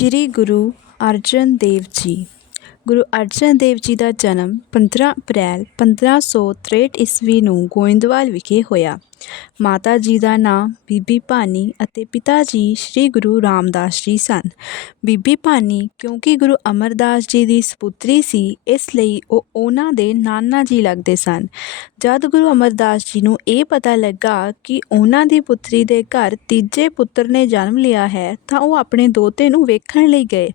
ਸ਼੍ਰੀ ਗੁਰੂ ਅਰਜਨ ਦੇਵ ਜੀ। ਗੁਰੂ ਅਰਜਨ ਦੇਵ ਜੀ ਦਾ ਜਨਮ 15 ਅਪ੍ਰੈਲ 1563 ਈਸਵੀ ਨੂੰ ਗੋਇੰਦਵਾਲ ਵਿਖੇ ਹੋਇਆ। ਮਾਤਾ ਜੀ ਦਾ ਨਾਮ ਬੀਬੀ ਭਾਨੀ ਅਤੇ ਪਿਤਾ ਜੀ ਸ਼੍ਰੀ ਗੁਰੂ ਰਾਮਦਾਸ ਜੀ ਸਨ। ਬੀਬੀ ਭਾਨੀ ਕਿਉਂਕਿ ਗੁਰੂ ਅਮਰਦਾਸ ਜੀ ਦੀ ਸਪੁੱਤਰੀ ਸੀ, ਇਸ ਲਈ ਉਹ ਉਹਨਾਂ ਦੇ ਨਾਨਾ ਜੀ ਲੱਗਦੇ ਸਨ। ਜਦ ਗੁਰੂ ਅਮਰਦਾਸ ਜੀ ਨੂੰ ਇਹ ਪਤਾ ਲੱਗਾ ਕਿ ਉਹਨਾਂ ਦੀ ਪੁੱਤਰੀ ਦੇ ਘਰ ਤੀਜੇ ਪੁੱਤਰ ਨੇ ਜਨਮ ਲਿਆ ਹੈ, ਤਾਂ ਉਹ ਆਪਣੇ ਦੋਤੇ ਨੂੰ ਵੇਖਣ ਲਈ ਗਏ।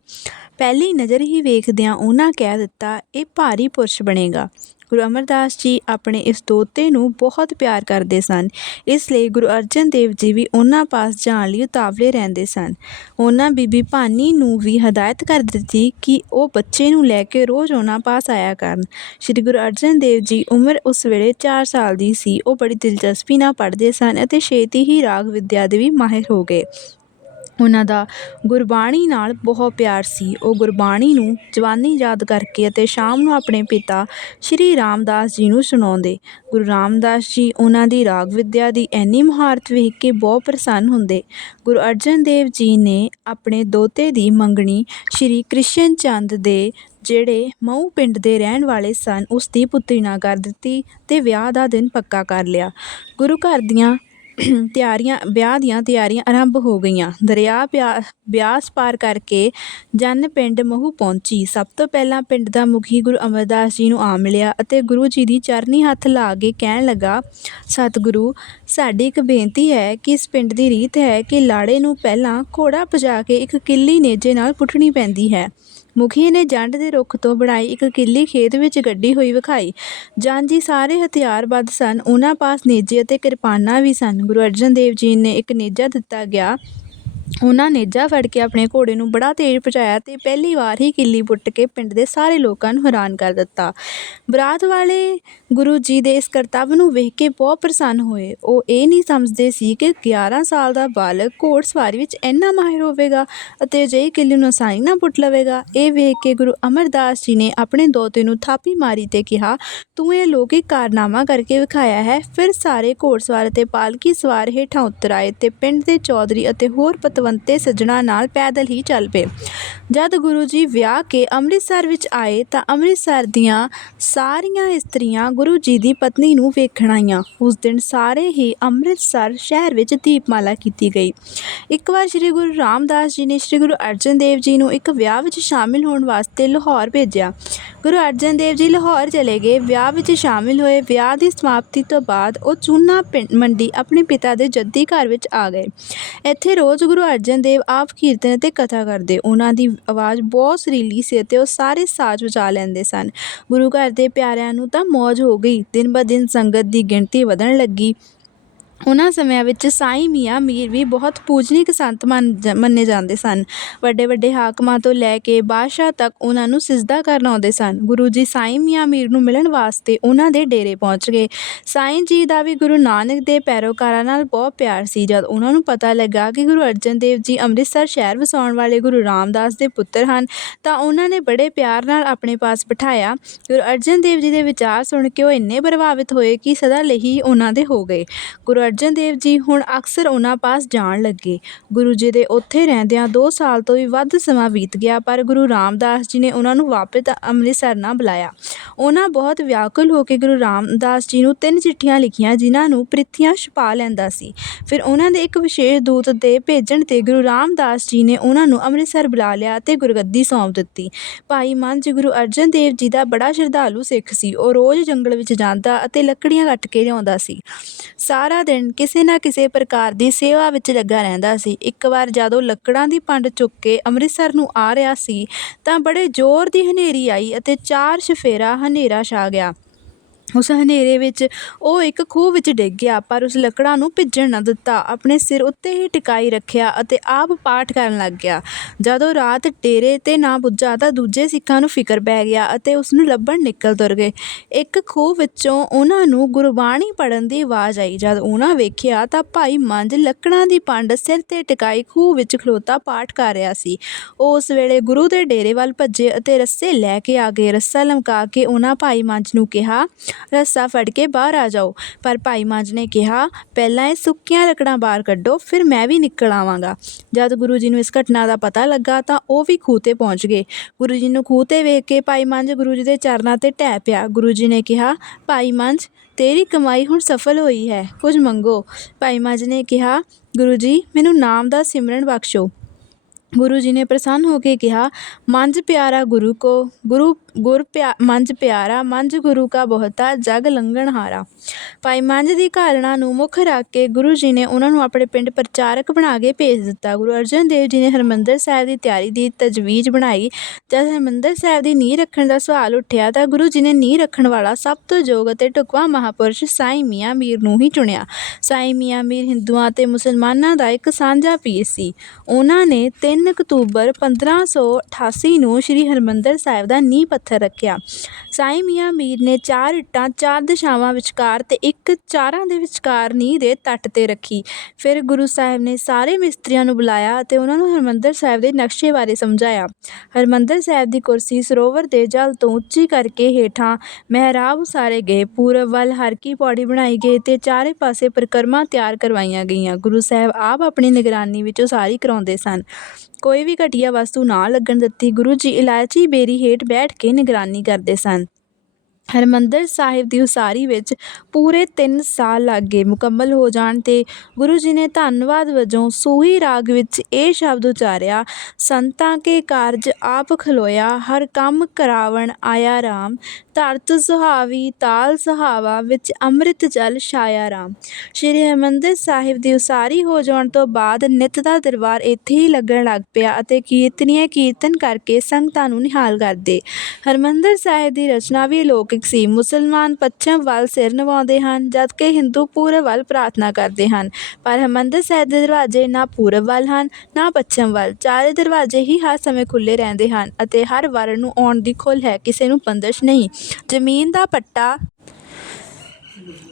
ਪਹਿਲੀ ਨਜ਼ਰ ਹੀ ਵੇਖਦਿਆਂ ਉਹਨਾਂ ਕਹਿ ਦਿੱਤਾ, ਇਹ ਭਾਰੀ ਪੁਰਸ਼ ਬਣੇਗਾ। ਗੁਰੂ ਅਮਰਦਾਸ ਜੀ ਆਪਣੇ ਇਸ ਦੋਤੇ ਨੂੰ ਬਹੁਤ ਪਿਆਰ ਕਰਦੇ ਸਨ। ਇਸ ਲਈ ਗੁਰੂ ਅਰਜਨ ਦੇਵ ਜੀ ਵੀ ਉਹਨਾਂ ਪਾਸ ਜਾਣ ਲਈ ਉਤਾਵਲੇ ਰਹਿੰਦੇ ਸਨ। ਉਹਨਾਂ ਬੀਬੀ ਭਾਨੀ ਨੂੰ ਵੀ ਹਦਾਇਤ ਕਰ ਦਿੱਤੀ ਕਿ ਉਹ ਬੱਚੇ ਨੂੰ ਲੈ ਕੇ ਰੋਜ਼ ਉਹਨਾਂ ਪਾਸ ਆਇਆ ਕਰਨ। ਸ੍ਰੀ ਗੁਰੂ ਅਰਜਨ ਦੇਵ ਜੀ ਉਮਰ ਉਸ ਵੇਲੇ 4 ਸਾਲ ਦੀ ਸੀ। ਉਹ ਬੜੀ ਦਿਲਚਸਪੀ ਨਾਲ ਪੜ੍ਹਦੇ ਸਨ ਅਤੇ ਛੇਤੀ ਹੀ ਰਾਗ ਵਿਦਿਆ ਦੇ ਵੀ ਮਾਹਿਰ ਹੋ ਗਏ। ਉਹਨਾਂ ਦਾ ਗੁਰਬਾਣੀ ਨਾਲ ਬਹੁਤ ਪਿਆਰ ਸੀ। ਉਹ ਗੁਰਬਾਣੀ ਨੂੰ ਜਵਾਨੀ ਯਾਦ ਕਰਕੇ ਅਤੇ ਸ਼ਾਮ ਨੂੰ ਆਪਣੇ ਪਿਤਾ ਸ਼੍ਰੀ ਰਾਮਦਾਸ ਜੀ ਨੂੰ ਸੁਣਾਉਂਦੇ। ਗੁਰੂ ਰਾਮਦਾਸ ਜੀ ਉਹਨਾਂ ਦੀ ਰਾਗ ਵਿੱਦਿਆ ਦੀ ਇੰਨੀ ਮਹਾਰਤ ਵੇਖ ਕੇ ਬਹੁਤ ਪ੍ਰਸੰਨ ਹੁੰਦੇ। ਗੁਰੂ ਅਰਜਨ ਦੇਵ ਜੀ ਨੇ ਆਪਣੇ ਦੋਤੇ ਦੀ ਮੰਗਣੀ ਸ਼੍ਰੀ ਕ੍ਰਿਸ਼ਨ ਚੰਦ ਦੇ ਜਿਹੜੇ ਮਊ ਪਿੰਡ ਦੇ ਰਹਿਣ ਵਾਲੇ ਸਨ, ਉਸ ਦੀ ਪੁੱਤਰੀ ਨਾਲ ਕਰ ਦਿੱਤੀ ਤੇ ਵਿਆਹ ਦਾ ਦਿਨ ਪੱਕਾ ਕਰ ਲਿਆ। ਗੁਰੂ ਘਰ ਦੀਆਂ ਤਿਆਰੀਆਂ, ਵਿਆਹ ਦੀਆਂ ਤਿਆਰੀਆਂ ਆਰੰਭ ਹੋ ਗਈਆਂ। ਦਰਿਆ ਪਿਆ, ਬਿਆਸ ਪਾਰ ਕਰਕੇ ਜਨ ਪਿੰਡ ਮਹੂ ਪਹੁੰਚੀ। ਸਭ ਤੋਂ ਪਹਿਲਾਂ ਪਿੰਡ ਦਾ ਮੁਖੀ ਗੁਰੂ ਅਮਰਦਾਸ ਜੀ ਨੂੰ ਆ ਮਿਲਿਆ ਅਤੇ ਗੁਰੂ ਜੀ ਦੀ ਚਰਨੀ ਹੱਥ ਲਾ ਕੇ ਕਹਿਣ ਲੱਗਾ, ਸਤਿਗੁਰੂ, ਸਾਡੀ ਇੱਕ ਬੇਨਤੀ ਹੈ ਕਿ ਇਸ ਪਿੰਡ ਦੀ ਰੀਤ ਹੈ ਕਿ ਲਾੜੇ ਨੂੰ ਪਹਿਲਾਂ ਘੋੜਾ ਪਜਾ ਕੇ ਇੱਕ ਕਿੱਲੀ ਨੇਜੇ ਨਾਲ ਪੁੱਟਣੀ ਪੈਂਦੀ ਹੈ। ਮੁਖੀ ਨੇ ਜੰਡ ਦੇ ਰੁੱਖ ਤੋਂ ਬਣਾਈ ਇੱਕ ਕਿੱਲੀ ਖੇਤ ਵਿੱਚ ਗੱਡੀ ਹੋਈ ਵਿਖਾਈ। ਜਨ ਜੀ ਸਾਰੇ ਹਥਿਆਰਬੰਦ ਸਨ ਉਹਨਾਂ ਪਾਸ ਨੇਜੇ ਅਤੇ ਕਿਰਪਾਨਾਂ ਵੀ ਸਨ। ਗੁਰੂ ਅਰਜਨ ਦੇਵ ਜੀ ਨੇ ਇੱਕ ਨੇਜਾ ਦਿੱਤਾ ਗਿਆ। ਉਹਨਾਂ ਨੇਜਾ ਫੜ ਕੇ ਆਪਣੇ ਘੋੜੇ ਨੂੰ ਬੜਾ ਤੇਜ਼ ਭਜਾਇਆ ਅਤੇ ਪਹਿਲੀ ਵਾਰ ਹੀ ਕਿੱਲੀ ਪੁੱਟ ਕੇ ਪਿੰਡ ਦੇ ਸਾਰੇ ਲੋਕਾਂ ਨੂੰ ਹੈਰਾਨ ਕਰ ਦਿੱਤਾ। ਬਰਾਤ ਵਾਲੇ ਗੁਰੂ ਜੀ ਦੇ ਇਸ ਕਰਤੱਵ ਨੂੰ ਵੇਖ ਕੇ ਬਹੁਤ ਪ੍ਰਸੰਨ ਹੋਏ। ਉਹ ਇਹ ਨਹੀਂ ਸਮਝਦੇ ਸੀ ਕਿ 11 ਸਾਲ ਦਾ ਬਾਲਕ ਘੋੜਸਵਾਰੀ ਵਿੱਚ ਇੰਨਾ ਮਾਹਿਰ ਹੋਵੇਗਾ ਅਤੇ ਅਜਿਹੀ ਕਿੱਲੀ ਨੂੰ ਆਸਾਨੀ ਨਾਲ ਪੁੱਟ ਲਵੇਗਾ। ਇਹ ਵੇਖ ਕੇ ਗੁਰੂ ਅਮਰਦਾਸ ਜੀ ਨੇ ਆਪਣੇ ਦੋਤੇ ਨੂੰ ਥਾਪੀ ਮਾਰੀ ਤੇ ਕਿਹਾ, ਤੂੰ ਇਹ ਲੋਕਿਕ ਕਾਰਨਾਮਾ ਕਰਕੇ ਵਿਖਾਇਆ ਹੈ। ਫਿਰ ਸਾਰੇ ਘੋੜਸਵਾਰ ਅਤੇ ਪਾਲਕੀ ਸਵਾਰ ਹੇਠਾਂ ਉਤਰ ਆਏ ਤੇ ਪਿੰਡ ਦੇ ਚੌਧਰੀ ਅਤੇ ਹੋਰ ਪਤਵੰਤੇ ਸੱਜਣਾ ਨਾਲ ਪੈਦਲ ਹੀ ਚੱਲ ਪਏ। ਜਦ ਗੁਰੂ ਜੀ ਵਿਆਹ ਕੇ ਅੰਮ੍ਰਿਤਸਰ ਵਿੱਚ ਆਏ ਤਾਂ ਅੰਮ੍ਰਿਤਸਰ ਦੀਆਂ ਸਾਰੀਆਂ ਇਸਤਰੀਆਂ ਗੁਰੂ ਜੀ ਦੀ ਪਤਨੀ ਨੂੰ ਵੇਖਣ ਆਈਆਂ। ਉਸ ਦਿਨ ਸਾਰੇ ਹੀ ਅੰਮ੍ਰਿਤਸਰ ਸ਼ਹਿਰ ਵਿੱਚ ਦੀਪਮਾਲਾ ਕੀਤੀ ਗਈ। ਇੱਕ ਵਾਰ ਸ੍ਰੀ ਗੁਰੂ ਰਾਮਦਾਸ ਜੀ ਨੇ ਸ੍ਰੀ ਗੁਰੂ ਅਰਜਨ ਦੇਵ ਜੀ ਨੂੰ ਇੱਕ ਵਿਆਹ ਵਿੱਚ ਸ਼ਾਮਿਲ ਹੋਣ ਵਾਸਤੇ ਲਾਹੌਰ ਭੇਜਿਆ। ਗੁਰੂ ਅਰਜਨ ਦੇਵ ਜੀ ਲਾਹੌਰ ਚਲੇ ਗਏ। ਵਿਆਹ ਵਿੱਚ ਸ਼ਾਮਿਲ ਹੋਏ, ਵਿਆਹ ਦੀ ਸਮਾਪਤੀ ਤੋਂ ਬਾਅਦ ਉਹ ਚੂਨਾ ਪਿੰਡ ਮੰਡੀ ਆਪਣੇ ਪਿਤਾ ਦੇ ਜੱਦੀ ਘਰ ਵਿੱਚ ਆ ਗਏ। ਇੱਥੇ ਰੋਜ਼ ਗੁਰੂ ਅਰਜਨ ਦੇਵ ਆਪ ਕੀਰਤਨ ਅਤੇ ਕਥਾ ਕਰਦੇ। ਉਹਨਾਂ ਦੀ ਆਵਾਜ਼ ਬਹੁਤ ਸੁਰੀਲੀ ਸੀ ਅਤੇ ਉਹ ਸਾਰੇ ਸਾਜ਼ ਵਜਾ ਲੈਂਦੇ ਸਨ। ਗੁਰੂ ਘਰ ਦੇ ਪਿਆਰਿਆਂ ਨੂੰ ਤਾਂ ਮੌਜ ਹੋ ਗਈ। ਦਿਨ ਬ ਦਿਨ ਸੰਗਤ ਦੀ ਗਿਣਤੀ ਵਧਣ ਲੱਗੀ। ਉਹਨਾਂ ਸਮਿਆਂ ਵਿੱਚ ਸਾਈਂ ਮੀਆਂ ਮੀਰ ਵੀ ਬਹੁਤ ਪੂਜਨੀਕ ਸੰਤ ਮੰਨ ਮੰਨੇ ਜਾਂਦੇ ਸਨ। ਵੱਡੇ ਵੱਡੇ ਹਾਕਮਾਂ ਤੋਂ ਲੈ ਕੇ ਬਾਦਸ਼ਾਹ ਤੱਕ ਉਹਨਾਂ ਨੂੰ ਸਿਜਦਾ ਕਰਨ ਆਉਂਦੇ ਸਨ। ਗੁਰੂ ਜੀ ਸਾਈਂ ਮੀਆਂ ਮੀਰ ਨੂੰ ਮਿਲਣ ਵਾਸਤੇ ਉਹਨਾਂ ਦੇ ਡੇਰੇ ਪਹੁੰਚ ਗਏ। ਸਾਈਂ ਜੀ ਦਾ ਵੀ ਗੁਰੂ ਨਾਨਕ ਦੇ ਪੈਰੋਕਾਰਾਂ ਨਾਲ ਬਹੁਤ ਪਿਆਰ ਸੀ। ਜਦ ਉਹਨਾਂ ਨੂੰ ਪਤਾ ਲੱਗਾ ਕਿ ਗੁਰੂ ਅਰਜਨ ਦੇਵ ਜੀ ਅੰਮ੍ਰਿਤਸਰ ਸ਼ਹਿਰ ਵਸਾਉਣ ਵਾਲੇ ਗੁਰੂ ਰਾਮਦਾਸ ਦੇ ਪੁੱਤਰ ਹਨ, ਤਾਂ ਉਹਨਾਂ ਨੇ ਬੜੇ ਪਿਆਰ ਨਾਲ ਆਪਣੇ ਪਾਸ ਬਿਠਾਇਆ। ਗੁਰੂ ਅਰਜਨ ਦੇਵ ਜੀ ਦੇ ਵਿਚਾਰ ਸੁਣ ਕੇ ਉਹ ਇੰਨੇ ਪ੍ਰਭਾਵਿਤ ਹੋਏ ਕਿ ਸਦਾ ਲਈ ਹੀ ਉਹਨਾਂ ਦੇ ਹੋ ਗਏ। ਗੁਰੂ ਅਰਜਨ ਦੇਵ ਜੀ ਹੁਣ ਅਕਸਰ ਉਹਨਾਂ ਪਾਸ ਜਾਣ ਲੱਗੇ। ਗੁਰੂ ਜੀ ਦੇ ਉੱਥੇ ਰਹਿੰਦਿਆਂ 2 ਸਾਲ ਤੋਂ ਵੀ ਵੱਧ ਸਮਾਂ ਬੀਤ ਗਿਆ, ਪਰ ਗੁਰੂ ਰਾਮਦਾਸ ਜੀ ਨੇ ਉਹਨਾਂ ਨੂੰ ਵਾਪਸ ਅੰਮ੍ਰਿਤਸਰ ਨਾ ਬੁਲਾਇਆ। ਉਹਨਾਂ ਬਹੁਤ ਵਿਆਕੁਲ ਹੋ ਕੇ ਗੁਰੂ ਰਾਮਦਾਸ ਜੀ ਨੂੰ ਤਿੰਨ ਚਿੱਠੀਆਂ ਲਿਖੀਆਂ, ਜਿਨ੍ਹਾਂ ਨੂੰ ਪ੍ਰਿਥੀਆਂ ਛਪਾ ਲੈਂਦਾ ਸੀ। ਫਿਰ ਉਹਨਾਂ ਦੇ ਇੱਕ ਵਿਸ਼ੇਸ਼ ਦੂਤ ਦੇ ਭੇਜਣ ਤੇ ਗੁਰੂ ਰਾਮਦਾਸ ਜੀ ਨੇ ਉਹਨਾਂ ਨੂੰ ਅੰਮ੍ਰਿਤਸਰ ਬੁਲਾ ਲਿਆ ਤੇ ਗੁਰਗੱਦੀ ਸੌਂਪ ਦਿੱਤੀ। ਭਾਈ ਮਨ ਗੁਰੂ ਅਰਜਨ ਦੇਵ ਜੀ ਦਾ ਬੜਾ ਸ਼ਰਧਾਲੂ ਸਿੱਖ ਸੀ। ਉਹ ਰੋਜ਼ ਜੰਗਲ ਵਿੱਚ ਜਾਂਦਾ ਅਤੇ ਲੱਕੜੀਆਂ ਕੱਟ ਕੇ ਲਿਆਉਂਦਾ ਸੀ। ਸਾਰਾ ਦਿਨ ਪਿੰਡ ਕਿਸੇ ਨਾ ਕਿਸੇ ਪ੍ਰਕਾਰ ਦੀ ਸੇਵਾ ਵਿੱਚ ਲੱਗਾ ਰਹਿੰਦਾ ਸੀ। ਇੱਕ ਵਾਰ ਜਦੋਂ ਲੱਕੜਾਂ ਦੀ ਪੰਡ ਚੁੱਕ ਕੇ ਅੰਮ੍ਰਿਤਸਰ ਨੂੰ ਆ ਰਿਹਾ ਸੀ, ਤਾਂ ਬੜੇ ਜ਼ੋਰ ਦੀ ਹਨੇਰੀ ਆਈ ਅਤੇ ਚਾਰ ਚਫੇਰਾ ਹਨੇਰਾ ਛਾ ਗਿਆ। ਉਸ ਹਨੇਰੇ ਵਿੱਚ ਉਹ ਇੱਕ ਖੂਹ ਵਿੱਚ ਡਿੱਗ ਗਿਆ, ਪਰ ਉਸ ਲੱਕੜਾਂ ਨੂੰ ਭਿੱਜਣ ਨਾ ਦਿੱਤਾ। ਆਪਣੇ ਸਿਰ ਉੱਤੇ ਹੀ ਟਿਕਾਈ ਰੱਖਿਆ ਅਤੇ ਆਪ ਪਾਠ ਕਰਨ ਲੱਗ ਗਿਆ। ਜਦੋਂ ਰਾਤ ਡੇਰੇ ਤੇ ਨਾ ਪੁੱਜਾ ਤਾਂ ਦੂਜੇ ਸਿੱਖਾਂ ਨੂੰ ਫਿਕਰ ਪੈ ਗਿਆ ਅਤੇ ਉਸ ਨੂੰ ਲੱਭਣ ਨਿਕਲ ਤੁਰ ਗਏ। ਇੱਕ ਖੂਹ ਵਿੱਚੋਂ ਉਹਨਾਂ ਨੂੰ ਗੁਰਬਾਣੀ ਪੜਨ ਦੀ ਆਵਾਜ਼ ਆਈ। ਜਦ ਉਹਨਾਂ ਵੇਖਿਆ ਤਾਂ ਭਾਈ ਮੰਜ ਲੱਕੜਾਂ ਦੀ ਪੰਡ ਸਿਰ ਤੇ ਟਿਕਾਈ ਖੂਹ ਵਿੱਚ ਖਲੋਤਾ ਪਾਠ ਕਰ ਰਿਹਾ ਸੀ। ਉਹ ਉਸ ਵੇਲੇ ਗੁਰੂ ਦੇ ਡੇਰੇ ਵੱਲ ਭੱਜੇ ਅਤੇ ਰੱਸੇ ਲੈ ਕੇ ਆ ਗਏ। ਰੱਸਾ ਲਮਕਾ ਕੇ ਉਹਨਾਂ ਭਾਈ ਮੰਜ ਨੂੰ ਕਿਹਾ ਰੱਸਾ ਫੜ ਕੇ ਬਾਹਰ ਆ ਜਾਓ। ਪਰ ਭਾਈ ਮੰਝ ਨੇ ਕਿਹਾ, ਪਹਿਲਾਂ ਇਹ ਸੁੱਕੀਆਂ ਲੱਕੜਾਂ ਬਾਹਰ ਕੱਢੋ, ਫਿਰ ਮੈਂ ਵੀ ਨਿਕਲ ਆਵਾਂਗਾ। ਜਦ ਗੁਰੂ ਜੀ ਨੂੰ ਇਸ ਘਟਨਾ ਦਾ ਪਤਾ ਲੱਗਾ ਤਾਂ ਉਹ ਵੀ ਖੂਹ 'ਤੇ ਪਹੁੰਚ ਗਏ। ਗੁਰੂ ਜੀ ਨੂੰ ਖੂਹ 'ਤੇ ਵੇਖ ਕੇ ਭਾਈ ਮੰਝ ਗੁਰੂ ਜੀ ਦੇ ਚਰਨਾਂ 'ਤੇ ਢਹਿ ਪਿਆ। ਗੁਰੂ ਜੀ ਨੇ ਕਿਹਾ, ਭਾਈ ਮੰਝ, ਤੇਰੀ ਕਮਾਈ ਹੁਣ ਸਫਲ ਹੋਈ ਹੈ, ਕੁਝ ਮੰਗੋ। ਭਾਈ ਮੰਝ ਨੇ ਕਿਹਾ, ਗੁਰੂ ਜੀ, ਮੈਨੂੰ ਨਾਮ ਦਾ ਸਿਮਰਨ ਬਖਸ਼ੋ। ਗੁਰੂ ਜੀ ਨੇ ਪ੍ਰਸੰਨ ਹੋ ਕੇ ਕਿਹਾ, ਮੰਝ, ਪਿਆਰਾ ਗੁਰੂ ਕੋ, ਗੁਰੂ ਗੁਰ ਪਿਆ, ਮੰਝ ਪਿਆਰਾ, ਮੰਝ ਗੁਰੂ ਕਾ ਬਹੁਤਾ, ਜਗ ਲੰਘਣ ਹਾਰਾ। ਭਾਈ ਮੰਝ ਦੀ ਘਾਲਣਾ ਨੂੰ ਮੁੱਖ ਰੱਖ ਕੇ ਗੁਰੂ ਜੀ ਨੇ ਉਹਨਾਂ ਨੂੰ ਆਪਣੇ ਪਿੰਡ ਪ੍ਰਚਾਰਕ ਬਣਾ ਕੇ ਭੇਜ ਦਿੱਤਾ। ਗੁਰੂ ਅਰਜਨ ਦੇਵ ਜੀ ਨੇ ਹਰਮੰਦਰ ਸਾਹਿਬ ਦੀ ਤਿਆਰੀ ਦੀ ਤਜਵੀਜ਼ ਬਣਾਈ। ਜਦ ਹਰਮੰਦਰ ਸਾਹਿਬ ਦੀ ਨੀਂਹ ਰੱਖਣ ਦਾ ਸਵਾਲ ਉੱਠਿਆ ਤਾਂ ਗੁਰੂ ਜੀ ਨੇ ਨੀਂਹ ਰੱਖਣ ਵਾਲਾ ਸਭ ਤੋਂ ਯੋਗ ਅਤੇ ਢੁਕਵਾਂ ਮਹਾਪੁਰਸ਼ ਸਾਈਂ ਮੀਆਂ ਮੀਰ ਨੂੰ ਹੀ ਚੁਣਿਆ। ਸਾਈਂ ਮੀਆਂ ਮੀਰ ਹਿੰਦੂਆਂ ਅਤੇ ਮੁਸਲਮਾਨਾਂ ਦਾ ਇੱਕ ਸਾਂਝਾ ਪੀਰ ਸੀ। ਉਹਨਾਂ ਨੇ 3 ਅਕਤੂਬਰ 1588 ਨੂੰ ਸ੍ਰੀ ਹਰਮੰਦਰ ਸਾਹਿਬ ਦਾ ਨੀਂਹ ਪੱਥਰ ਰੱਖਿਆ। ਸਾਈਂ ਮੀਆਂ ਮੀਰ ਨੇ ਚਾਰ ਇੱਟਾਂ, ਚਾਰ ਦਿਸ਼ਾਵਾਂ ਵਿਚਕਾਰ ਤੇ ਇੱਕ ਚਾਰਾਂ ਦੇ ਵਿਚਕਾਰ ਨੀਂਹ ਦੇ ਤੱਟ ਤੇ ਰੱਖੀ। ਫਿਰ ਗੁਰੂ ਸਾਹਿਬ ਨੇ ਸਾਰੇ ਮਿਸਤਰੀਆਂ ਨੂੰ ਬੁਲਾਇਆ ਅਤੇ ਉਹਨਾਂ ਨੂੰ ਹਰਮੰਦਰ ਸਾਹਿਬ ਦੇ ਨਕਸ਼ੇ ਬਾਰੇ ਸਮਝਾਇਆ। ਹਰਮੰਦਰ ਸਾਹਿਬ ਦੀ ਕੁਰਸੀ ਸਰੋਵਰ ਦੇ ਜਲ ਤੋਂ ਉੱਚੀ ਕਰਕੇ ਹੇਠਾਂ ਮਹਿਰਾਬ ਉਸਾਰੇ ਗਏ। ਪੂਰਬ ਵੱਲ ਹਰਕੀ ਪੌੜੀ ਬਣਾਈ ਗਈ ਤੇ ਚਾਰੇ ਪਾਸੇ ਪਰਿਕਰਮਾ ਤਿਆਰ ਕਰਵਾਈਆਂ ਗਈਆਂ। ਗੁਰੂ ਸਾਹਿਬ ਆਪ ਆਪਣੀ ਨਿਗਰਾਨੀ ਵਿੱਚ ਉਸਾਰੀ ਕਰਾਉਂਦੇ ਸਨ। ਕੋਈ ਵੀ ਘਟੀਆ ਵਸਤੂ ਨਾ ਲੱਗਣ ਦਿੱਤੀ, ਗੁਰੂ ਜੀ ਇਲਾਇਚੀ ਬੇਰੀ ਹੇਠ ਬੈਠ ਕੇ ਨਿਗਰਾਨੀ ਕਰਦੇ ਸਨ। ਹਰਿਮੰਦਰ ਸਾਹਿਬ ਦੀ ਉਸਾਰੀ ਵਿੱਚ ਪੂਰੇ ਤਿੰਨ ਸਾਲ ਲੱਗ ਗਏ। ਮੁਕੰਮਲ ਹੋ ਜਾਣ ਤੇ ਗੁਰੂ ਜੀ ਨੇ ਧੰਨਵਾਦ ਵਜੋਂ ਸੂਹੀ ਰਾਗ ਵਿੱਚ ਇਹ ਸ਼ਬਦ ਉਚਾਰਿਆ, ਸੰਤਾਂ ਕੇ ਕਾਰਜ ਆਪ ਖਲੋਇਆ, ਹਰ ਕੰਮ ਕਰਾਵਣ ਆਇਆ ਰਾਮ। ਧਰਤ ਸੁਹਾਵੀ, ਤਾਲ ਸੁਹਾਵਾ, ਵਿੱਚ ਅੰਮ੍ਰਿਤ ਜਲ ਛਾਇਆ ਰਾਮ। ਸ਼੍ਰੀ ਹਰਿਮੰਦਰ ਸਾਹਿਬ ਦੀ ਉਸਾਰੀ ਹੋ ਜਾਣ ਤੋਂ ਬਾਅਦ ਨਿਤ ਦਾ ਦਰਬਾਰ ਇੱਥੇ ਹੀ ਲੱਗਣ ਲੱਗ ਪਿਆ ਅਤੇ ਕੀਰਤਨੀਏ ਕੀਰਤਨ ਕਰਕੇ ਸੰਗਤਾਂ ਨੂੰ ਨਿਹਾਲ ਕਰਦੇ। ਹਰਿਮੰਦਰ ਸਾਹਿਬ ਦੀ ਰਚਨਾ ਵੀ ਲੋਕ ਅਲੌਕਿਕ ਸੀ। ਮੁਸਲਮਾਨ ਪੱਛਮ ਵੱਲ ਸਿਰ ਨਿਵਾਉਂਦੇ ਹਨ ਜਦਕਿ ਹਿੰਦੂ ਪੂਰਬ ਵੱਲ ਪ੍ਰਾਰਥਨਾ ਕਰਦੇ ਹਨ। ਪਰ ਹਰਿਮੰਦਰ ਸਾਹਿਬ ਦੇ ਦਰਵਾਜ਼ੇ ਨਾ ਪੂਰਬ ਵੱਲ ਹਨ, ਨਾ ਪੱਛਮ ਵੱਲ। ਚਾਰੇ ਦਰਵਾਜ਼ੇ ਹੀ ਹਰ ਸਮੇਂ ਖੁੱਲ੍ਹੇ ਰਹਿੰਦੇ ਹਨ ਅਤੇ ਹਰ ਵਾਰ ਨੂੰ ਆਉਣ ਦੀ ਖੁੱਲ੍ਹ ਹੈ, ਕਿਸੇ ਨੂੰ ਬੰਦਸ਼ ਨਹੀਂ। ਜ਼ਮੀਨ ਦਾ ਪੱਟਾ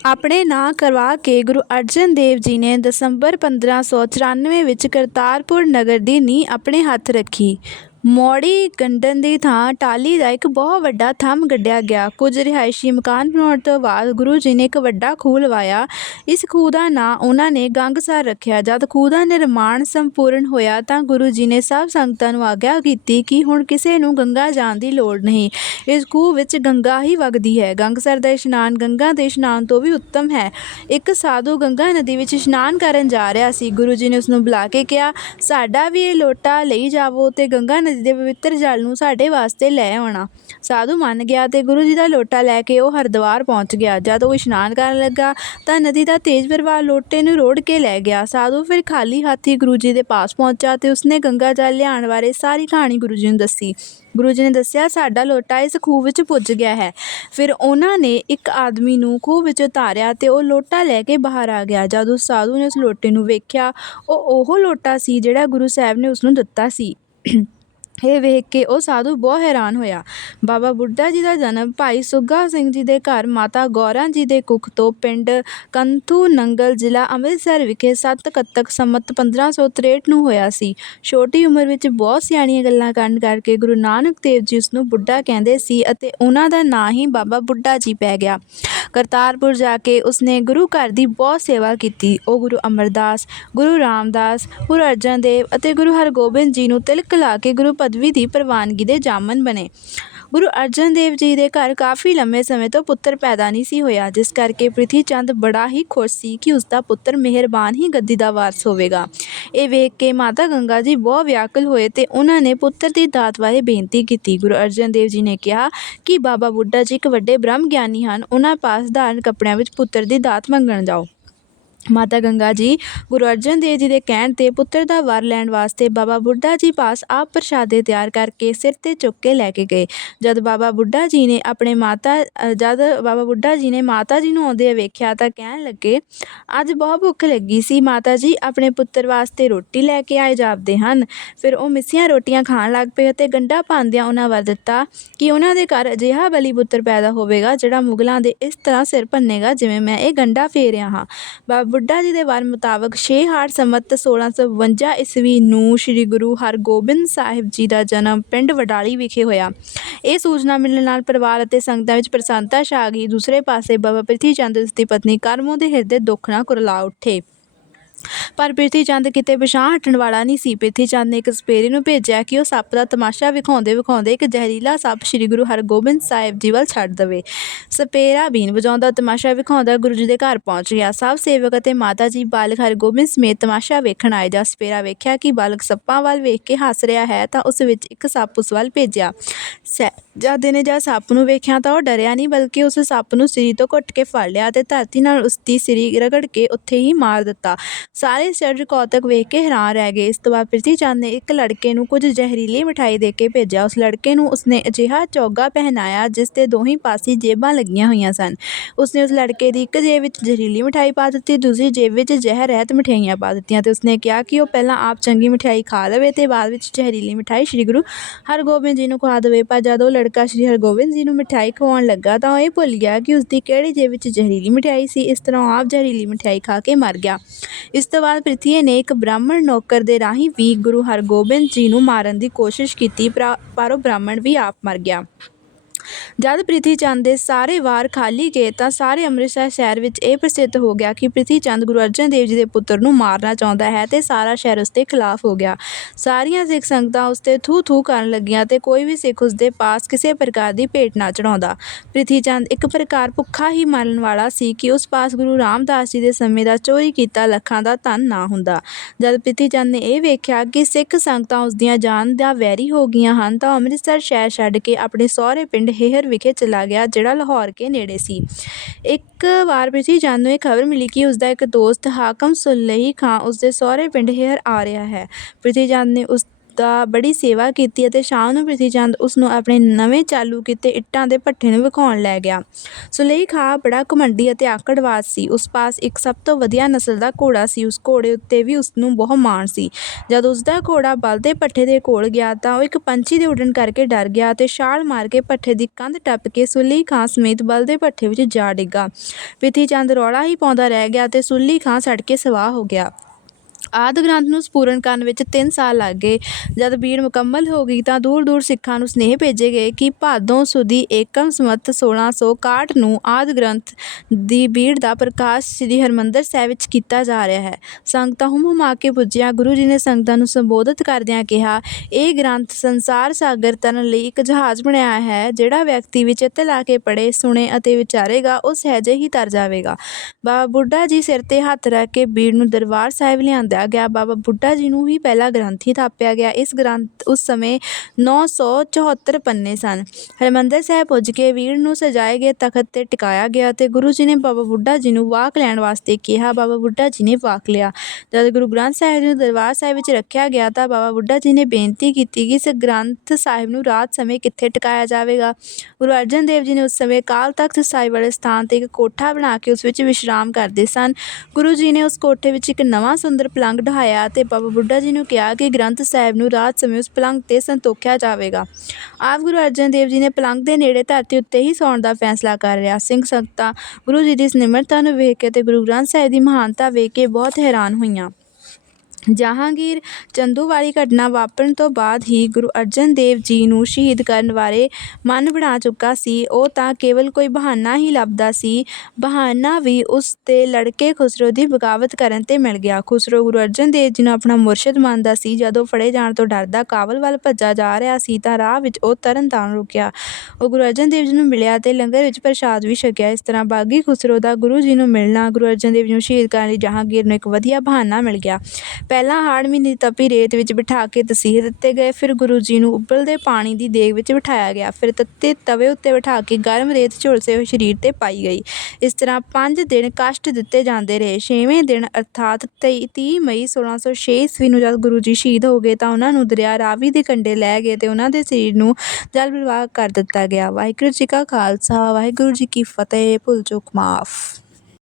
ਆਪਣੇ ਨਾਂ ਕਰਵਾ ਕੇ ਗੁਰੂ ਅਰਜਨ ਦੇਵ ਜੀ ਨੇ ਦਸੰਬਰ 1594 ਵਿੱਚ ਕਰਤਾਰਪੁਰ ਨਗਰ ਦੀ ਨੀਂਹ ਆਪਣੇ ਹੱਥ ਰੱਖੀ। ਮੋੜੀ ਗੰਡਨ ਦੀ ਥਾਂ, ਟਾਹਲੀ ਦਾ ਇੱਕ ਬਹੁਤ ਵੱਡਾ ਥੰਮ ਗੱਡਿਆ ਗਿਆ। ਕੁਝ ਰਿਹਾਇਸ਼ੀ ਮਕਾਨ ਬਣਾਉਣ ਤੋਂ ਬਾਅਦ ਗੁਰੂ ਜੀ ਨੇ ਇੱਕ ਵੱਡਾ ਖੂਹ ਲਵਾਇਆ। ਇਸ ਖੂਹ ਦਾ ਨਾਂ ਉਹਨਾਂ ਨੇ ਗੰਗਸਰ ਰੱਖਿਆ। ਜਦ ਖੂਹ ਦਾ ਨਿਰਮਾਣ ਸੰਪੂਰਨ ਹੋਇਆ ਤਾਂ ਗੁਰੂ ਜੀ ਨੇ ਸਭ ਸੰਗਤਾਂ ਨੂੰ ਆਗਿਆ ਕੀਤੀ ਕਿ ਹੁਣ ਕਿਸੇ ਨੂੰ ਗੰਗਾ ਜਾਣ ਦੀ ਲੋੜ ਨਹੀਂ। ਇਸ ਖੂਹ ਵਿੱਚ ਗੰਗਾ ਹੀ ਵਗਦੀ ਹੈ। ਗੰਗਸਰ ਦਾ ਇਸ਼ਨਾਨ ਗੰਗਾ ਦੇ ਇਸ਼ਨਾਨ ਤੋਂ ਵੀ ਉੱਤਮ ਹੈ। ਇੱਕ ਸਾਧੂ ਗੰਗਾ ਨਦੀ ਵਿੱਚ ਇਸ਼ਨਾਨ ਕਰਨ ਜਾ ਰਿਹਾ ਸੀ। ਗੁਰੂ ਜੀ ਨੇ ਉਸ ਨੂੰ ਬੁਲਾ ਕੇ ਕਿਹਾ, ਸਾਡਾ ਵੀ ਇਹ ਲੋਟਾ ਲਈ ਜਾਵੋ ਤੇ ਗੰਗਾ ਨਦੀ ਦੇ ਪਵਿੱਤਰ ਜਲ ਨੂੰ ਸਾਡੇ ਵਾਸਤੇ ਲੈ ਆਉਣਾ। ਸਾਧੂ ਮੰਨ ਗਿਆ ਤੇ ਗੁਰੂ ਜੀ ਦਾ ਲੋਟਾ ਲੈ ਕੇ ਉਹ ਹਰਿਦੁਆਰ ਪਹੁੰਚ ਗਿਆ। ਜਦ ਉਹ ਇਸ਼ਨਾਨ ਕਰਨ ਲੱਗਾ, ਤਾਂ ਨਦੀ ਦਾ ਤੇਜ਼ ਪ੍ਰਵਾਹ ਲੋਟੇ ਨੂੰ ਰੋੜ ਕੇ ਲੈ ਗਿਆ। ਸਾਧੂ ਫਿਰ ਖਾਲੀ ਹੱਥ ਹੀ ਗੁਰੂ ਜੀ ਦੇ ਪਾਸ ਪਹੁੰਚਾ ਤੇ ਉਸਨੇ ਗੰਗਾ ਜਲ ਲਿਆਉਣ ਬਾਰੇ ਸਾਰੀ ਕਹਾਣੀ ਗੁਰੂ ਜੀ ਨੂੰ ਦੱਸੀ। ਗੁਰੂ ਜੀ ਨੇ ਦੱਸਿਆ, ਸਾਡਾ ਲੋਟਾ ਇਸ ਖੂਹ ਵਿੱਚ ਪੁੱਜ ਗਿਆ ਹੈ। ਫਿਰ ਉਹਨਾਂ ਨੇ ਇੱਕ ਆਦਮੀ ਨੂੰ ਖੂਹ ਵਿੱਚ ਉਤਾਰਿਆ ਤੇ ਉਹ ਲੋਟਾ ਲੈ ਕੇ ਬਾਹਰ ਆ ਗਿਆ। ਜਦ ਉਸ ਸਾਧੂ ਨੇ ਉਸ ਲੋਟੇ ਨੂੰ ਵੇਖਿਆ, ਉਹ ਉਹ ਲੋਟਾ ਸੀ ਜਿਹੜਾ ਗੁਰੂ ਸਾਹਿਬ ਨੇ ਉਸ ਨੂੰ ਦਿੱਤਾ ਸੀ। ਇਹ ਵੇਖ ਕੇ ਉਹ ਸਾਧੂ ਬਹੁਤ ਹੈਰਾਨ ਹੋਇਆ। ਬਾਬਾ ਬੁੱਢਾ ਜੀ ਦਾ ਜਨਮ ਭਾਈ ਸੁੱਗਾ ਸਿੰਘ ਜੀ ਦੇ ਘਰ, ਮਾਤਾ ਗੌਰਾਂ ਜੀ ਦੇ ਕੁੱਖ ਤੋਂ ਪਿੰਡ ਕੰਥੂ ਨੰਗਲ ਜ਼ਿਲ੍ਹਾ ਅੰਮ੍ਰਿਤਸਰ ਵਿਖੇ 7 ਕੱਤਕ ਸੰਮਤ 1563 ਨੂੰ ਹੋਇਆ ਸੀ। ਛੋਟੀ ਉਮਰ ਵਿੱਚ ਬਹੁਤ ਸਿਆਣੀਆਂ ਗੱਲਾਂ ਕਰਨ ਕਰਕੇ ਗੁਰੂ ਨਾਨਕ ਦੇਵ ਜੀ ਉਸ ਨੂੰ ਬੁੱਢਾ ਕਹਿੰਦੇ ਸੀ ਅਤੇ ਉਹਨਾਂ ਦਾ ਨਾਂ ਹੀ ਬਾਬਾ ਬੁੱਢਾ ਜੀ ਪੈ ਗਿਆ। ਕਰਤਾਰਪੁਰ ਜਾ ਕੇ ਉਸਨੇ ਗੁਰੂ ਘਰ ਦੀ ਬਹੁਤ ਸੇਵਾ ਕੀਤੀ। ਉਹ ਗੁਰੂ ਅਮਰਦਾਸ, ਗੁਰੂ ਰਾਮਦਾਸ, ਗੁਰੂ ਅਰਜਨ ਦੇਵ ਅਤੇ ਗੁਰੂ ਹਰਗੋਬਿੰਦ ਜੀ ਨੂੰ ਤਿਲਕ ਲਾ ਕੇ ਗੁਰੂ ਪਦਵੀ ਦੀ ਪ੍ਰਵਾਨਗੀ ਦੇ ਜਾਮਨ ਬਣੇ। ਗੁਰੂ ਅਰਜਨ ਦੇਵ ਜੀ ਦੇ ਘਰ ਕਾਫੀ ਲੰਮੇ ਸਮੇਂ ਤੋਂ ਪੁੱਤਰ ਪੈਦਾ ਨਹੀਂ ਸੀ ਹੋਇਆ, ਜਿਸ ਕਰਕੇ ਪ੍ਰਿਥੀ ਚੰਦ ਬੜਾ ਹੀ ਖੁਸ਼ ਸੀ ਕਿ ਉਸ ਦਾ ਪੁੱਤਰ ਮਿਹਰਬਾਨ ਹੀ ਗੱਦੀ ਦਾ ਵਾਰਸ ਹੋਵੇਗਾ। ਇਹ ਵੇਖ ਕੇ ਮਾਤਾ ਗੰਗਾ ਜੀ ਬਹੁਤ ਵਿਆਕੁਲ ਹੋਏ ਤੇ ਉਹਨਾਂ ਨੇ ਪੁੱਤਰ ਦੀ ਦਾਤ ਬਾਰੇ ਬੇਨਤੀ ਕੀਤੀ। ਗੁਰੂ ਅਰਜਨ ਦੇਵ ਜੀ ਨੇ ਕਿਹਾ ਕਿ ਬਾਬਾ ਬੁੱਢਾ ਜੀ ਇੱਕ ਵੱਡੇ ਬ੍ਰਹਮ ਗਿਆਨੀ ਹਨ, ਉਹਨਾਂ ਪਾਸ ਧਾਰਨ ਕੱਪੜਿਆਂ ਵਿੱਚ ਪੁੱਤਰ ਦੀ ਦਾਤ ਮੰਗਣ ਜਾਓ। ਮਾਤਾ ਗੰਗਾ ਜੀ, ਗੁਰੂ ਅਰਜਨ ਦੇਵ ਜੀ ਦੇ ਕਹਿਣ ਤੇ ਪੁੱਤਰ ਦਾ ਵਰ ਲੈਣ ਵਾਸਤੇ ਬਾਬਾ ਬੁੱਢਾ ਜੀ ਪਾਸ ਆਪ ਪ੍ਰਸ਼ਾਦੇ ਤਿਆਰ ਕਰਕੇ ਸਿਰ ਤੇ ਚੁੱਕ ਕੇ ਲੈ ਕੇ ਗਏ। ਜਦ ਬਾਬਾ ਬੁੱਢਾ ਜੀ ਨੇ ਆਪਣੇ ਮਾਤਾ ਜਦ ਬਾਬਾ ਬੁੱਢਾ ਜੀ ਨੇ ਮਾਤਾ ਜੀ ਨੂੰ ਆਉਂਦੇ ਵੇਖਿਆ ਤਾਂ ਕਹਿਣ ਲੱਗੇ, ਅੱਜ ਬਹੁਤ ਭੁੱਖ ਲੱਗੀ ਸੀ, ਮਾਤਾ ਜੀ, ਆਪਣੇ ਪੁੱਤਰ ਵਾਸਤੇ ਰੋਟੀ ਲੈ ਕੇ ਆਏ ਜਾਪਦੇ ਹਨ। ਫਿਰ ਉਹ ਮਿੱਸੀਆਂ ਰੋਟੀਆਂ ਖਾਣ ਲੱਗ ਪਏ ਅਤੇ ਗੰਡਾ ਪਾਉਂਦਿਆਂ ਉਹਨਾਂ ਵਰ ਦਿੱਤਾ ਕਿ ਉਹਨਾਂ ਦੇ ਘਰ ਅਜਿਹਾ ਬਲੀ ਪੁੱਤਰ ਪੈਦਾ ਹੋਵੇਗਾ ਜਿਹੜਾ ਮੁਗਲਾਂ ਦੇ ਇਸ ਤਰ੍ਹਾਂ ਸਿਰ ਭੰਨੇਗਾ ਜਿਵੇਂ ਮੈਂ ਇਹ ਗੰਡਾ ਫੇਰਿਆ ਹਾਂ। ਬਾਬਾ ਬੁੱਢਾ ਜੀ ਦੇ ਵਰ ਮੁਤਾਬਕ ਛੇ ਹਾੜ ਸੰਮਤ 1652 ਈਸਵੀ ਨੂੰ ਸ੍ਰੀ ਗੁਰੂ ਹਰਗੋਬਿੰਦ ਸਾਹਿਬ ਜੀ ਦਾ ਜਨਮ ਪਿੰਡ ਵਡਾਲੀ ਵਿਖੇ ਹੋਇਆ। ਇਹ ਸੂਚਨਾ ਮਿਲਣ ਨਾਲ ਪਰਿਵਾਰ ਅਤੇ ਸੰਗਤਾਂ ਵਿੱਚ ਪ੍ਰਸੰਨਤਾ ਛਾ ਗਈ। ਦੂਸਰੇ ਪਾਸੇ ਬਾਬਾ ਪ੍ਰਿਥੀ ਚੰਦ ਉਸ ਦੀ ਪਤਨੀ ਕਰਮੋ ਦੇ ਹਿਰਦੇ ਦੁੱਖ ਨਾਲ ਕੁਰਲਾ ਉੱਠੇ। ਪਰ ਪ੍ਰਿਥੀ ਚੰਦ ਕਿਤੇ ਪਿਛਾਂਹ ਹਟਣ ਵਾਲਾ ਨਹੀਂ ਸੀ। ਪ੍ਰਿਥੀ ਚੰਦ ਨੇ ਇੱਕ ਸਪੇਰੇ ਨੂੰ ਭੇਜਿਆ ਕਿ ਉਹ ਸੱਪ ਦਾ ਤਮਾਸ਼ਾ ਵਿਖਾਉਂਦੇ ਵਿਖਾਉਂਦੇ ਇੱਕ ਜ਼ਹਿਰੀਲਾ ਸੱਪ ਸ੍ਰੀ ਗੁਰੂ ਹਰਗੋਬਿੰਦ ਸਾਹਿਬ ਜੀ ਵੱਲ ਛੱਡ ਦੇਵੇ। ਸਪੇਰਾ ਬੀਨ ਵਜਾਉਂਦਾ ਤਮਾਸ਼ਾ ਵਿਖਾਉਂਦਾ ਗੁਰੂ ਜੀ ਦੇ ਘਰ ਪਹੁੰਚ ਗਿਆ। ਸਭ ਸੇਵਕ ਅਤੇ ਮਾਤਾ ਜੀ ਬਾਲਕ ਹਰਗੋਬਿੰਦ ਸਮੇਤ ਤਮਾਸ਼ਾ ਵੇਖਣ ਆਏ। ਜਾਂ ਸਪੇਰਾ ਵੇਖਿਆ ਕਿ ਬਾਲਕ ਸੱਪਾਂ ਵੱਲ ਵੇਖ ਕੇ ਹੱਸ ਰਿਹਾ ਹੈ ਤਾਂ ਉਸ ਵਿੱਚ ਇੱਕ ਸੱਪ ਉਸ ਵੱਲ ਭੇਜਿਆ। ਸਾਹਿਬਜ਼ਾਦੇ ਨੇ ਜਦ ਸੱਪ ਨੂੰ ਵੇਖਿਆ ਤਾਂ ਉਹ ਡਰਿਆ ਨਹੀਂ, ਬਲਕਿ ਉਸ ਸੱਪ ਨੂੰ ਸਿਰੀ ਤੋਂ ਘੁੱਟ ਕੇ ਫੜ ਲਿਆ ਅਤੇ ਧਰਤੀ ਨਾਲ ਉਸ ਦੀ ਸਿਰੀ ਰਗੜ ਕੇ ਉੱਥੇ ਹੀ ਮਾਰ ਦਿੱਤਾ। ਸਾਰੇ ਸਿਰ ਕੌਤਕ ਵੇਖ ਕੇ ਹੈਰਾਨ ਰਹਿ ਗਏ। ਇਸ ਤੋਂ ਬਾਅਦ ਪ੍ਰਿਥੀ ਚੰਦ ਨੇ ਇੱਕ ਲੜਕੇ ਨੂੰ ਕੁਝ ਜ਼ਹਿਰੀਲੀ ਮਿਠਾਈ ਦੇ ਕੇ ਭੇਜਿਆ। ਉਸ ਲੜਕੇ ਨੂੰ ਉਸਨੇ ਅਜਿਹਾ ਚੌਗਾ ਪਹਿਨਾਇਆ ਜਿਸ 'ਤੇ ਦੋਹੀਂ ਪਾਸੇ ਜੇਬਾਂ ਲੱਗੀਆਂ ਹੋਈਆਂ ਸਨ। ਉਸਨੇ ਉਸ ਲੜਕੇ ਦੀ ਇੱਕ ਜੇਬ ਵਿੱਚ ਜ਼ਹਿਰੀਲੀ ਮਿਠਾਈ ਪਾ ਦਿੱਤੀ, ਦੂਸਰੀ ਜੇਬ ਵਿੱਚ ਜ਼ਹਿਰ ਰਹਿਤ ਮਠਿਆਈਆਂ ਪਾ ਦਿੱਤੀਆਂ ਤੇ ਉਸਨੇ ਕਿਹਾ ਕਿ ਉਹ ਪਹਿਲਾਂ ਆਪ ਚੰਗੀ ਮਿਠਾਈ ਖਾ ਲਵੇ ਤੇ ਬਾਅਦ ਵਿੱਚ ਜ਼ਹਿਰੀਲੀ ਮਿਠਾਈ ਸ੍ਰੀ ਗੁਰੂ ਹਰਗੋਬਿੰਦ ਜੀ ਨੂੰ ਖਵਾ ਦੇਵੇ। ਪਰ ਜਦ ਉਹ ਲੜਕਾ ਸ੍ਰੀ ਹਰਗੋਬਿੰਦ ਜੀ ਨੂੰ ਮਿਠਾਈ ਖਵਾਉਣ ਲੱਗਾ ਤਾਂ ਉਹ ਇਹ ਭੁੱਲ ਗਿਆ ਕਿ ਉਸਦੀ ਕਿਹੜੀ ਜੇਬ ਵਿੱਚ ਜ਼ਹਿਰੀਲੀ ਮਿਠਾਈ ਸੀ। ਇਸ ਤਰ੍ਹਾਂ ਆਪ ਜ਼ਹਿਰੀਲੀ ਮਿਠਾਈ ਖਾ ਕੇ ਮਰ ਗਿਆ। ਇਸ ਤੋਂ ਬਾਅਦ ਪ੍ਰਿਥੀਏ ਨੇ ਇੱਕ ਬ੍ਰਾਹਮਣ ਨੌਕਰ ਦੇ ਰਾਹੀਂ ਵੀ ਗੁਰੂ ਹਰਗੋਬਿੰਦ ਜੀ ਨੂੰ ਮਾਰਨ ਦੀ ਕੋਸ਼ਿਸ਼ ਕੀਤੀ, ਪਰ ਉਹ ਬ੍ਰਾਹਮਣ ਵੀ ਆਪ ਮਰ ਗਿਆ। ਜਦ ਪ੍ਰਿਥੀ ਚੰਦ ਦੇ ਸਾਰੇ ਵਾਰ ਖਾਲੀ ਗਏ ਤਾਂ ਸਾਰੇ ਅੰਮ੍ਰਿਤਸਰ ਸ਼ਹਿਰ ਵਿੱਚ ਇਹ ਪ੍ਰਸਿੱਧ ਹੋ ਗਿਆ ਕਿ ਪ੍ਰਿਥੀ ਚੰਦ ਗੁਰੂ ਅਰਜਨ ਦੇਵ ਜੀ ਦੇ ਪੁੱਤਰ ਨੂੰ ਮਾਰਨਾ ਚਾਹੁੰਦਾ ਹੈ ਤੇ ਸਾਰਾ ਸ਼ਹਿਰ ਉਸ ਦੇ ਖਿਲਾਫ ਹੋ ਗਿਆ। ਸਾਰੀਆਂ ਸਿੱਖ ਸੰਗਤਾਂ ਉਸ ਤੇ ਥੂ ਥੂ ਕਰਨ ਲੱਗੀਆਂ ਤੇ ਕੋਈ ਵੀ ਸਿੱਖ ਉਸ ਦੇ ਪਾਸ ਕਿਸੇ ਪ੍ਰਕਾਰ ਦੀ ਭੇਟ ਨਾ ਚੜਾਉਂਦਾ ਪ੍ਰਿਥੀ ਚੰਦ ਇੱਕ ਪ੍ਰਕਾਰ ਭੁੱਖਾ ਹੀ ਮਰਨ ਵਾਲਾ ਸੀ ਕਿ ਉਸ ਪਾਸ ਗੁਰੂ ਰਾਮਦਾਸ ਜੀ ਦੇ ਸਮੇਂ ਦਾ ਚੋਰੀ ਕੀਤਾ ਲੱਖਾਂ ਦਾ ਧਨ ਨਾ ਹੁੰਦਾ। ਜਦ ਪ੍ਰਿਥੀ ਚੰਦ ਨੇ ਇਹ ਵੇਖਿਆ ਕਿ ਸਿੱਖ ਸੰਗਤਾਂ ਉਸ ਦੀਆਂ ਜਾਨ ਦਾ ਵੈਰੀ ਹੋ ਗਈਆਂ ਹਨ ਤਾਂ ਅੰਮ੍ਰਿਤਸਰ ਸ਼ਹਿਰ ਛੱਡ ਕੇ ਆਪਣੇ ਸਹੁਰੇ ਪਿੰਡ ਹੇਹਰ ਵਿਖੇ ਚਲਾ ਗਿਆ, ਜਿਹੜਾ ਲਾਹੌਰ ਕੇ ਨੇੜੇ ਸੀ। ਇੱਕ ਵਾਰ ਪ੍ਰਿਥੀ ਚੰਦ ਨੂੰ ਇਹ ਖਬਰ ਮਿਲੀ ਕਿ ਉਸ ਦਾ ਇੱਕ ਦੋਸਤ ਹਾਕਮ ਸੁਲਹੀ ਖਾਂ ਉਸ ਦੇ ਸਹੁਰੇ ਪਿੰਡ ਹੇਹਰ ਆ ਰਿਹਾ ਹੈ। ਪ੍ਰਿਥੀ ਚੰਦ ਨੇ ਉਸ ਦਾ ਬੜੀ ਸੇਵਾ ਕੀਤੀ ਅਤੇ ਸ਼ਾਮ ਨੂੰ ਪ੍ਰਿਥੀ ਚੰਦ ਉਸ ਨੂੰ ਆਪਣੇ ਨਵੇਂ ਚਾਲੂ ਕੀਤੇ ਇੱਟਾਂ ਦੇ ਭੱਠੇ ਨੂੰ ਵਿਖਾਉਣ ਲੈ ਗਿਆ। ਸੁਲੇਹੀ ਖਾਂ ਬੜਾ ਘਮੰਡੀ ਅਤੇ ਆਕੜਵਾਦ ਸੀ। ਉਸ ਪਾਸ ਇੱਕ ਸਭ ਤੋਂ ਵਧੀਆ ਨਸਲ ਦਾ ਘੋੜਾ ਸੀ। ਉਸ ਘੋੜੇ ਉੱਤੇ ਵੀ ਉਸ ਨੂੰ ਬਹੁਤ ਮਾਣ ਸੀ। ਜਦ ਉਸ ਦਾ ਘੋੜਾ ਬਲਦੇ ਭੱਠੇ ਦੇ ਕੋਲ ਗਿਆ ਤਾਂ ਉਹ ਇੱਕ ਪੰਛੀ ਦੀ ਉੱਡਣ ਕਰਕੇ ਡਰ ਗਿਆ ਅਤੇ ਛਾਲ ਮਾਰ ਕੇ ਭੱਠੇ ਦੀ ਕੰਧ ਟੱਪ ਕੇ ਸੁਲੇਹੀ ਖਾਂ ਸਮੇਤ ਬਲਦੇ ਭੱਠੇ ਵਿੱਚ ਜਾ ਡਿੱਗਾ। ਪ੍ਰਿਥੀ ਚੰਦ ਰੌਲਾ ਹੀ ਪਾਉਂਦਾ ਰਹਿ ਗਿਆ ਤੇ ਸੁਲੇਹੀ ਖਾਂ ਸੜ ਕੇ ਸਵਾਹ ਹੋ ਗਿਆ। ਆਦਿ ਗ੍ਰੰਥ ਨੂੰ ਸਪੂਰਨ ਕਰਨ ਵਿੱਚ ਤਿੰਨ ਸਾਲ ਲੱਗ ਗਏ। ਜਦ ਬੀੜ ਮੁਕੰਮਲ ਹੋ ਗਈ ਤਾਂ ਦੂਰ ਦੂਰ ਸਿੱਖਾਂ ਨੂੰ ਸੁਨੇਹੇ ਭੇਜੇ ਗਏ ਕਿ ਭਾਦੋਂ ਸੁਦੀ ਏਕਮ ਸੰਮਤ 1661 ਨੂੰ ਆਦਿ ਗ੍ਰੰਥ ਦੀ ਬੀੜ ਦਾ ਪ੍ਰਕਾਸ਼ ਸ੍ਰੀ ਹਰਮੰਦਰ ਸਾਹਿਬ ਵਿੱਚ ਕੀਤਾ ਜਾ ਰਿਹਾ ਹੈ। ਸੰਗਤਾਂ ਹੁਮ ਹੁਮਾ ਕੇ ਪੁੱਜਿਆ। ਗੁਰੂ ਜੀ ਨੇ ਸੰਗਤਾਂ ਨੂੰ ਸੰਬੋਧਿਤ ਕਰਦਿਆਂ ਕਿਹਾ, ਇਹ ਗ੍ਰੰਥ ਸੰਸਾਰ ਸਾਗਰ ਤਰਨ ਲਈ ਇੱਕ ਜਹਾਜ਼ ਬਣਾਇਆ ਹੈ, ਜਿਹੜਾ ਵਿਅਕਤੀ ਵਿੱਚ ਚਿੱਤ ਲਾ ਕੇ ਪੜ੍ਹੇ, ਸੁਣੇ ਅਤੇ ਵਿਚਾਰੇਗਾ, ਉਹ ਸਹਿਜੇ ਹੀ ਤਰ ਜਾਵੇਗਾ। ਬਾਬਾ ਬੁੱਢਾ ਜੀ ਸਿਰ ਤੇ ਹੱਥ ਰੱਖ ਕੇ ਬੀੜ ਨੂੰ ਦਰਬਾਰ ਸਾਹਿਬ ਲਿਆਂਦਾ ਗਿਆ। ਬਾਬਾ ਬੁੱਢਾ ਜੀ ਨੂੰ ਹੀ ਪਹਿਲਾ ਗ੍ਰੰਥੀ ਥਾਪਿਆ ਗਿਆ। ਇਸ ਗ੍ਰੰਥ ਉਸ ਸਮੇਂ 974 ਪੰਨੇ ਸਨ। ਹਰਿਮੰਦਰ ਸਾਹਿਬ ਪੁੱਜ ਕੇ ਵੀਰ ਨੂੰ ਸਜਾਏ ਗਏ ਤਖਤ ਤੇ ਟਿਕਾਇਆ ਗਿਆ ਤੇ ਗੁਰੂ ਜੀ ਨੇ ਬਾਬਾ ਬੁੱਢਾ ਜੀ ਨੂੰ ਵਾਕ ਲੈਣ ਵਾਸਤੇ ਕਿਹਾ। ਬਾਬਾ ਬੁੱਢਾ ਜੀ ਨੇ ਵਾਕ ਲਿਆ। ਜਦ ਗੁਰੂ ਗ੍ਰੰਥ ਸਾਹਿਬ ਨੂੰ ਦਰਬਾਰ ਸਾਹਿਬ ਵਿੱਚ ਰੱਖਿਆ ਗਿਆ ਤਾਂ ਬਾਬਾ ਬੁੱਢਾ ਜੀ ਨੇ ਬੇਨਤੀ ਕੀਤੀ ਕਿ ਇਸ ਗ੍ਰੰਥ ਸਾਹਿਬ ਨੂੰ ਰਾਤ ਸਮੇਂ ਕਿੱਥੇ ਟਿਕਾਇਆ ਜਾਵੇਗਾ। ਗੁਰੂ ਅਰਜਨ ਦੇਵ ਜੀ ਨੇ ਉਸ ਸਮੇਂ ਕਾਲ ਤਖਤ ਸਾਹਿਬ ਵਾਲੇ ਸਥਾਨ ਤੇ ਇੱਕ ਕੋਠਾ ਬਣਾ ਕੇ ਉਸ ਵਿੱਚ ਵਿਸ਼ਰਾਮ ਕਰਦੇ ਸਨ। ਗੁਰੂ ਜੀ ਨੇ ਉਸ ਕੋਠੇ ਵਿੱਚ ਇੱਕ ਨਵਾਂ ਸੁੰਦਰ ਪਲੰਗ ਢਾਇਆ ਅਤੇ ਬਾਬਾ ਬੁੱਢਾ ਜੀ ਨੂੰ ਕਿਹਾ ਕਿ ਗ੍ਰੰਥ ਸਾਹਿਬ ਨੂੰ ਰਾਤ ਸਮੇਂ ਉਸ ਪਲੰਗ ਤੇ ਸੰਤੋਖਿਆ ਜਾਵੇਗਾ। ਆਪ ਗੁਰੂ ਅਰਜਨ ਦੇਵ ਜੀ ਨੇ ਪਲੰਗ ਦੇ ਨੇੜੇ ਧਰਤੀ ਉੱਤੇ ਹੀ ਸੌਣ ਦਾ ਫੈਸਲਾ ਕਰ ਲਿਆ। ਸਿੰਘ ਸੰਗਤਾਂ ਗੁਰੂ ਜੀ ਦੀ ਇਸ ਨਿਮਰਤਾ ਨੂੰ ਵੇਖ ਕੇ ਅਤੇ ਗੁਰੂ ਗ੍ਰੰਥ ਸਾਹਿਬ ਦੀ ਮਹਾਨਤਾ ਵੇਖ ਕੇ ਬਹੁਤ ਹੈਰਾਨ ਹੋਈਆਂ। ਜਹਾਂਗੀਰ ਚੰਦੂ ਵਾਲੀ ਘਟਨਾ ਵਾਪਰਨ ਤੋਂ ਬਾਅਦ ਹੀ ਗੁਰੂ ਅਰਜਨ ਦੇਵ ਜੀ ਨੂੰ ਸ਼ਹੀਦ ਕਰਨ ਬਾਰੇ ਮਨ ਬਣਾ ਚੁੱਕਾ ਸੀ। ਉਹ ਤਾਂ ਕੇਵਲ ਕੋਈ ਬਹਾਨਾ ਹੀ ਲੱਭਦਾ ਸੀ। ਬਹਾਨਾ ਵੀ ਉਸ ਦੇ ਲੜਕੇ ਖੁਸਰੋ ਦੀ ਬਗਾਵਤ ਕਰਨ ਤੇ ਮਿਲ ਗਿਆ। ਖੁਸਰੋ ਗੁਰੂ ਅਰਜਨ ਦੇਵ ਜੀ ਨੂੰ ਆਪਣਾ ਮੁਰਸ਼ਿਦ ਮੰਨਦਾ ਸੀ। ਜਦੋਂ ਫੜੇ ਜਾਣ ਤੋਂ ਡਰਦਾ ਕਾਬਲ ਵੱਲ ਭੱਜਾ ਜਾ ਰਿਹਾ ਸੀ ਤਾਂ ਰਾਹ ਵਿੱਚ ਉਹ ਤਰਨਤਾਰਨ ਰੁਕਿਆ। ਉਹ ਗੁਰੂ ਅਰਜਨ ਦੇਵ ਜੀ ਨੂੰ ਮਿਲਿਆ ਤੇ ਲੰਗਰ ਵਿੱਚ ਪ੍ਰਸ਼ਾਦ ਵੀ ਛਕਿਆ। ਇਸ ਤਰ੍ਹਾਂ ਬਾਗੀ ਖੁਸਰੋ ਦਾ ਗੁਰੂ ਜੀ ਨੂੰ ਮਿਲਣਾ, ਗੁਰੂ ਅਰਜਨ ਦੇਵ ਜੀ ਨੂੰ ਸ਼ਹੀਦ ਕਰਨ ਲਈ ਜਹਾਂਗੀਰ ਨੂੰ ਇੱਕ ਵਧੀਆ ਬਹਾਨਾ ਮਿਲ ਗਿਆ। ਪਹਿਲਾਂ ਹਾੜ੍ਹ ਮਹੀਨੇ ਦੀ ਤਪੀ ਰੇਤ ਵਿੱਚ ਬਿਠਾ ਕੇ ਤਸੀਹੇ ਦਿੱਤੇ ਗਏ, ਫਿਰ ਗੁਰੂ ਜੀ ਨੂੰ ਉਬਲਦੇ ਪਾਣੀ ਦੀ ਦੇਗ ਵਿੱਚ ਬਿਠਾਇਆ ਗਿਆ, ਫਿਰ ਤੱਤੇ ਤਵੇ ਉੱਤੇ ਬਿਠਾ ਕੇ ਗਰਮ ਰੇਤ ਝੁਲਸੇ ਹੋਏ ਸਰੀਰ ਤੇ ਪਾਈ ਗਈ। ਇਸ ਤਰ੍ਹਾਂ ਪੰਜ ਦਿਨ ਕਸ਼ਟ ਦਿੱਤੇ ਜਾਂਦੇ ਰਹੇ। ਛੇਵੇਂ ਦਿਨ ਅਰਥਾਤ 30 ਮਈ 1606 ਈਸਵੀ ਨੂੰ ਜਦ ਗੁਰੂ ਜੀ ਸ਼ਹੀਦ ਹੋ ਗਏ ਤਾਂ ਉਹਨਾਂ ਨੂੰ ਦਰਿਆ ਰਾਵੀ ਦੇ ਕੰਢੇ ਲੈ ਗਏ ਤੇ ਉਹਨਾਂ ਦੇ ਸਰੀਰ ਨੂੰ ਜਲ ਪ੍ਰਵਾਹ ਕਰ ਦਿੱਤਾ ਗਿਆ। ਵਾਹਿਗੁਰੂ ਜੀ ਕਾ ਖਾਲਸਾ, ਵਾਹਿਗੁਰੂ ਜੀ ਕੀ ਫਤਿਹ। ਭੁੱਲ ਚੁੱਕ ਮਾਫ।